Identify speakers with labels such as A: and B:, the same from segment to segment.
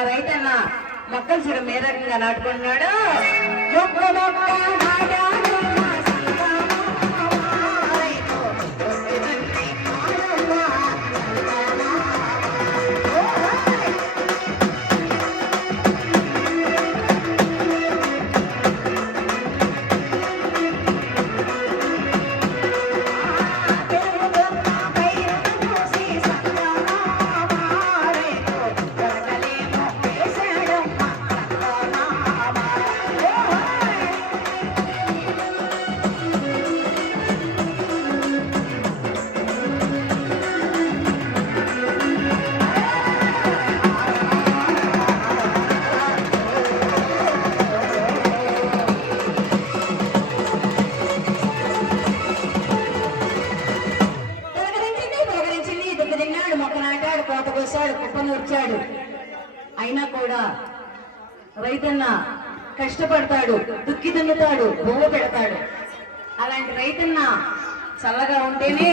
A: ఆ రైతన్న మొక్కలు చూడ ఏ రకంగా నాటుకున్నాడు కష్టపడతాడు దుక్కి దున్నుతాడు బొవ్వ పెడతాడు. అలాంటి రైతన్న చల్లగా ఉంటేనే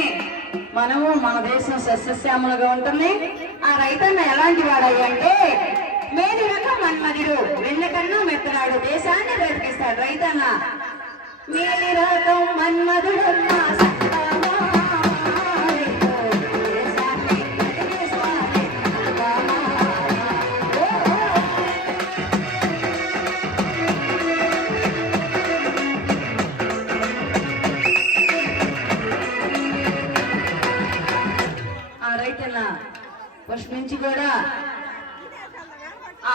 A: మనము మన దేశం సస్యశ్యామలుగా ఉంటుంది. ఆ రైతన్న ఎలాంటి వాడయ్యా అంటే మేలు రకం మన్మధుడు వెన్నకన్నా మెత్తనాడు దేశాన్ని బ్రతికిస్తాడు రైతన్న. మేలు రకం మన్మధుడు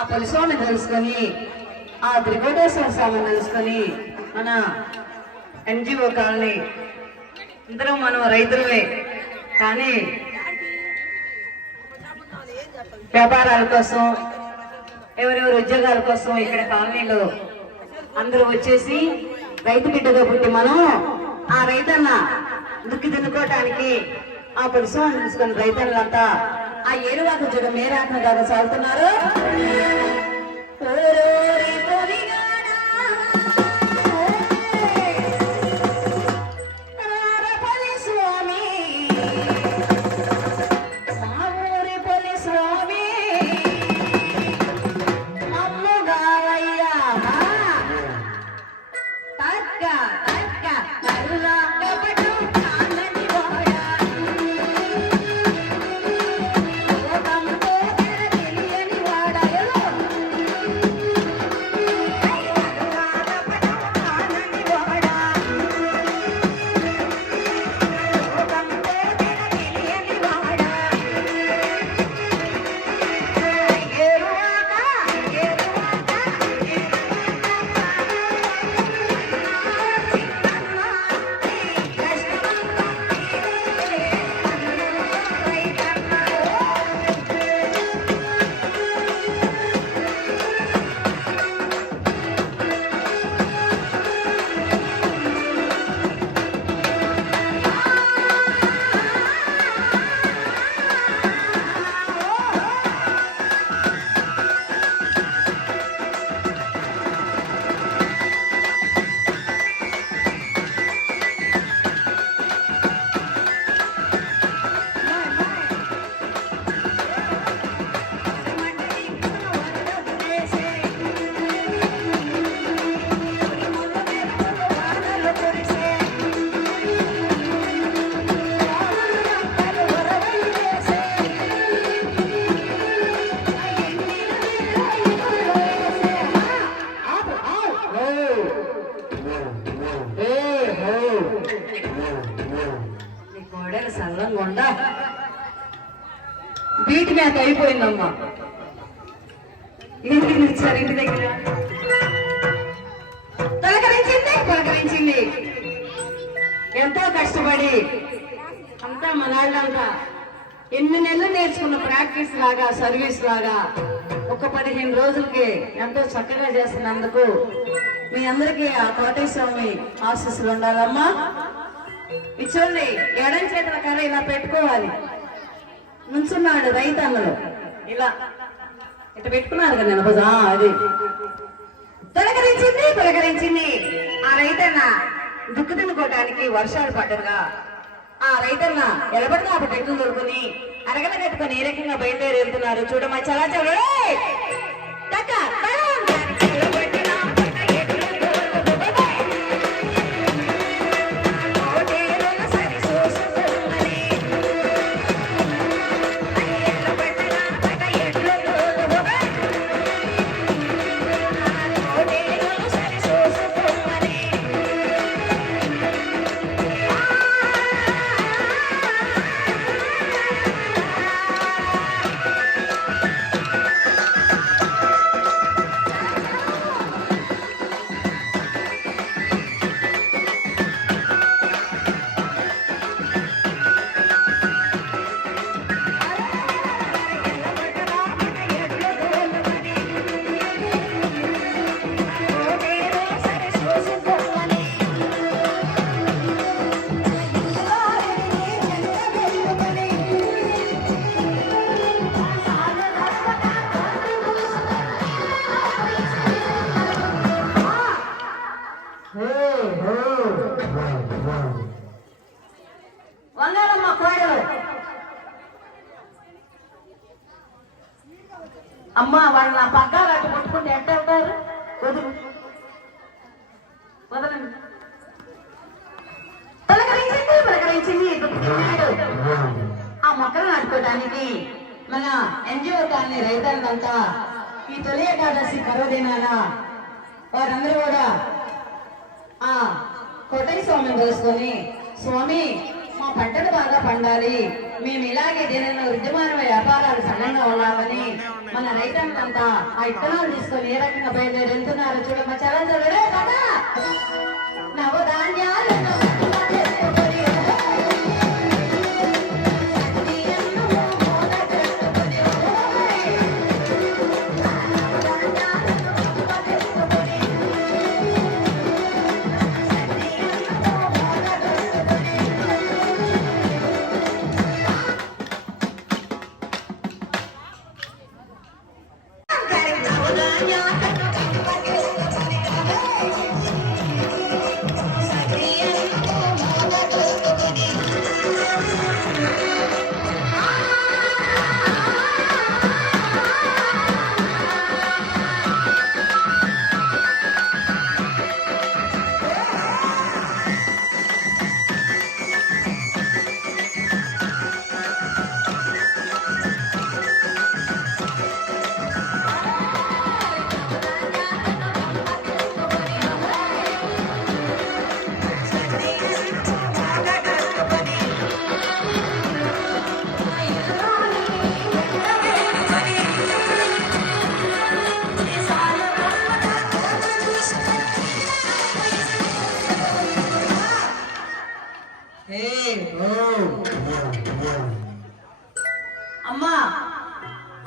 A: ఆ పులిస్వామిని తెలుసుకొని ఆ త్రికోటేశ్వర స్వామిని తెలుసుకొని మన ఎన్జిఓ కాలనీ అందరం మనం రైతులమే. కానీ వ్యాపారాల కోసం ఎవరెవరు ఉద్యోగాల కోసం ఇక్కడ కాలనీలో అందరూ వచ్చేసి రైతు బిడ్డగా పుట్టి మనం ఆ రైతన్న దుక్కి దున్నుకోవటానికి ఆ పరిశ్రమను తీసుకుని రైతన్నలంతా ఆ ఏరువాకు చూడ మేరాత్మ గారు సాగుతున్నారు సల్లంగా ఉండా బీటి అయిపోయిందమ్మా. ఇంటికి ఇచ్చారు ఇంటి దగ్గర? తొలకరించింది తొలకరించింది. ఎంతో కష్టపడి అంతా మనాళ్ళంతా ఎన్ని నెలలు నేర్చుకున్న ప్రాక్టీస్ లాగా సర్వీస్ లాగా ఒక పదిహేను రోజులకి ఎంతో చక్కగా చేస్తున్నందుకు మీ అందరికీ ఆ కోటేశ్వమి ఆశీస్సులు ఉండాలమ్మా. ఇది చూడండి ఎడం చేతుల కర్ర ఇలా పెట్టుకోవాలి. నుంచున్నాడు రైతన్నలు ఇలా. ఇట్లా పెట్టుకున్నారు కదా నేను అది. తొలకరించింది తొలకరించింది. ఆ రైతన్న దుక్కు తినుకోవటానికి వర్షాలు పడ్డరుగా ఆ రైతన్న ఎలబడితే అప్పుడు టెట్లు దొరుకుని అరగల కట్టుకొని ఏ రకంగా బయలుదేరి వెళ్తున్నారు చూడమ్మా చాలా చాలా వంగారమ్మ కోడలు అమ్మ వాళ్ళు నా పగ్గాలు అట్టు పట్టుకుంటే ఎంత అవుతారు? వదులు. వదలండి. పలకరించింది పలకరించింది. ఆ మొక్కలు నాటుకోవడానికి మన ఎన్జిఓ కానీ రైతాన్నంతా ఈ తొలి ఏకాదశి పర్వదినాన వారందరూ కూడా ఆ కొట్టయ్య స్వామిని కలుసుకొని స్వామి మా పంటలు బాగా పండాలి. మేము ఇలాగే దీనిలో విద్యమాన వ్యాపారాలు సన్నంగా ఉండాలని మన రైతాంగంతా ఆ ఇత్తనాలు తీసుకొని ఏ రకంగా బయలుదేరి వెళ్తున్నారు చూడమ్మా. చాలా చూడరే కదా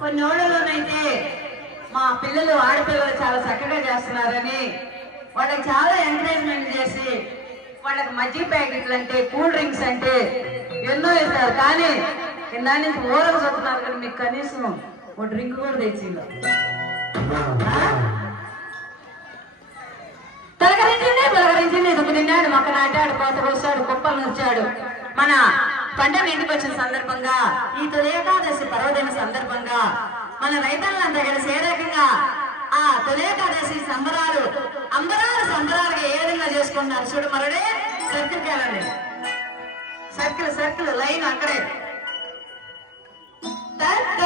A: కొన్ని ఓళ్ళలోనైతే మా పిల్లలు ఆడపిల్లలు చాలా చక్కగా చేస్తున్నారని వాళ్ళకి చాలా ఎంకరేజ్మెంట్ చేసి వాళ్ళకి మజ్జిగ ప్యాకెట్లు అంటే కూల్ డ్రింక్స్ అంటే ఎన్నో ఇస్తారు. కానీ దాని నుంచి ఓరకు చదువుతున్నారు కానీ మీకు కనీసం ఓ డ్రింక్ కూడా తెచ్చింది తలకరించింది పలకరించింది. దుమ్ము తిన్నాడు మొక్క నాటాడు కోత కోసాడు కుప్పలు నుంచాడు మన పంట ఇంటికి వచ్చిన సందర్భంగా? ఈ తొలి ఏకాదశి పర్వదిన సందర్భంగా. మన రైతులంతా కలిసి ఏ రకంగా? ఆ తొలి ఏకాదశి సంబరాలు అంబరాలు సంబరాలుగా ఏ విధంగా చేసుకుంటున్నారు? చూడు మరడే సర్కిల్ వెళ్ళండి. సర్కిల్ సర్కిల్ లైన్ అక్కడే. దక్క